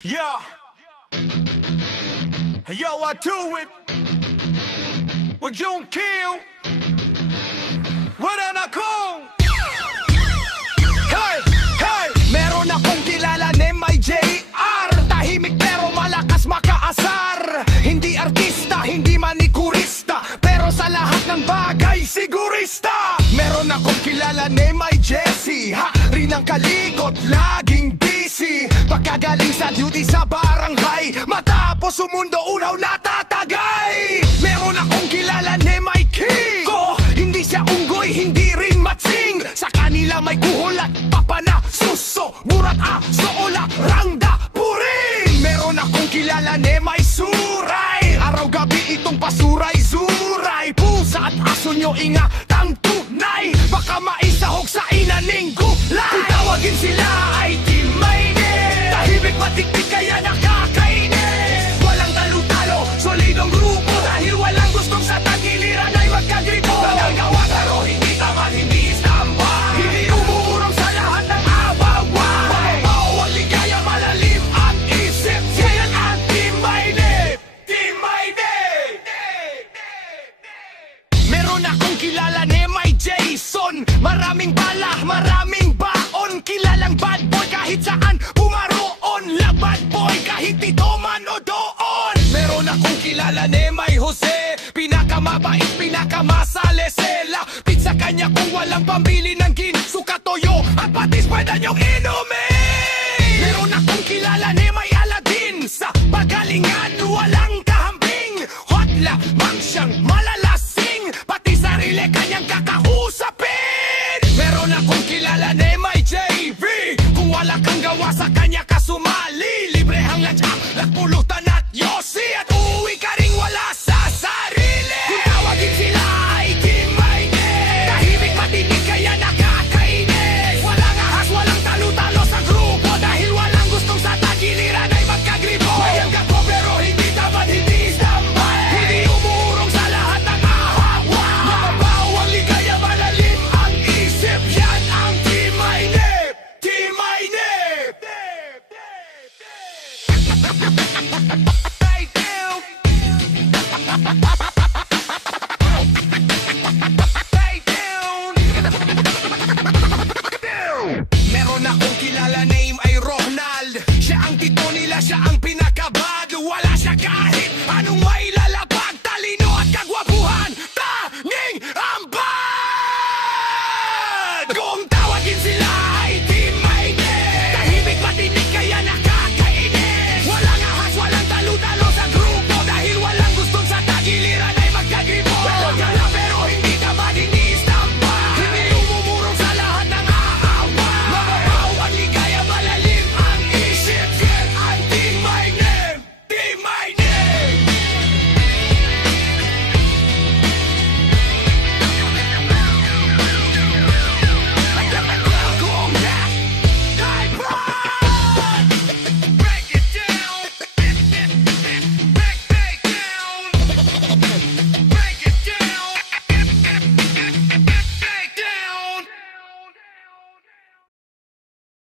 Yeah. Yo, I do it. Wag yung kill. Wala na kong. Hey, hey. Meron akong kilala ni may JR. Tahimik pero malakas makaasar. Hindi artista, hindi manikurista, pero sa lahat ng bagay sigurista. Meron akong kilala ni may Jessie. Ha, rin ang kalikot, laging busy. Pagkagaling sa duty sa barangay, matapos sumundo unaw natatagay. Meron akong kilala ni may Kiko. Hindi siya unggoy, hindi rin matsing. Sa kanila may kuhol at papana, suso, murat, soola, rangda, puring. Meron akong kilala ni may Suray. Araw-gabi itong pasuray-suray. Pusa at aso nyo ingatang tunay. Baka maisahog sa inaning gulay. Kung tawagin sila ay teammate. Tahimik matiktik kaya nakakainis. Walang talo-talo, solidong grupo. Dahil walang gustong sa tagiliran ay magkagripo. Nagagawa pero hindi tamad, hindi standby. Hindi umuurong sa lahat ng abawan. Mababaw ang ligaya, malalim ang isip. Yan ang teammate. Meron akong kilala ni may Jason. Maraming bala, maraming baon. Kilalang bad boy kahit saan pumaroon. Labad boy kahit dito man o doon. Meron akong kilala ni may Jose. Pinakamabait, pinakamasalisela. Pizza kanya kung walang pambili ng ginsuka, toyo at patis pwede niyong inumin. Meron akong kilala ni may Aladdin. Sa pagalingan walang kahambing. Hot lamang siyang malalasing. Pati sarili kanyang kakausapin. Meron akong kilala ni may JV. Kung wala kang gawa sa kanya ka sumali. Libre ang lunch, pulutan at yosi. At uuwi ka ring wala sa sarili. Kung tawagin sila ay teammate. Tahimik matinig kaya nakakainis. Walang ahas, walang talo-talo sa grupo. Dahil walang gustong sa tagiliran ay magkagripo. Mayang gapo pero hindi tamad, hindi standby. Hindi umuurong sa lahat ng ahawa. Mababaw ang ligaya, malalim ang isip. Yan ang teammate. Meron akong kilala name ay Ronald. Siya ang tito nila, siya ang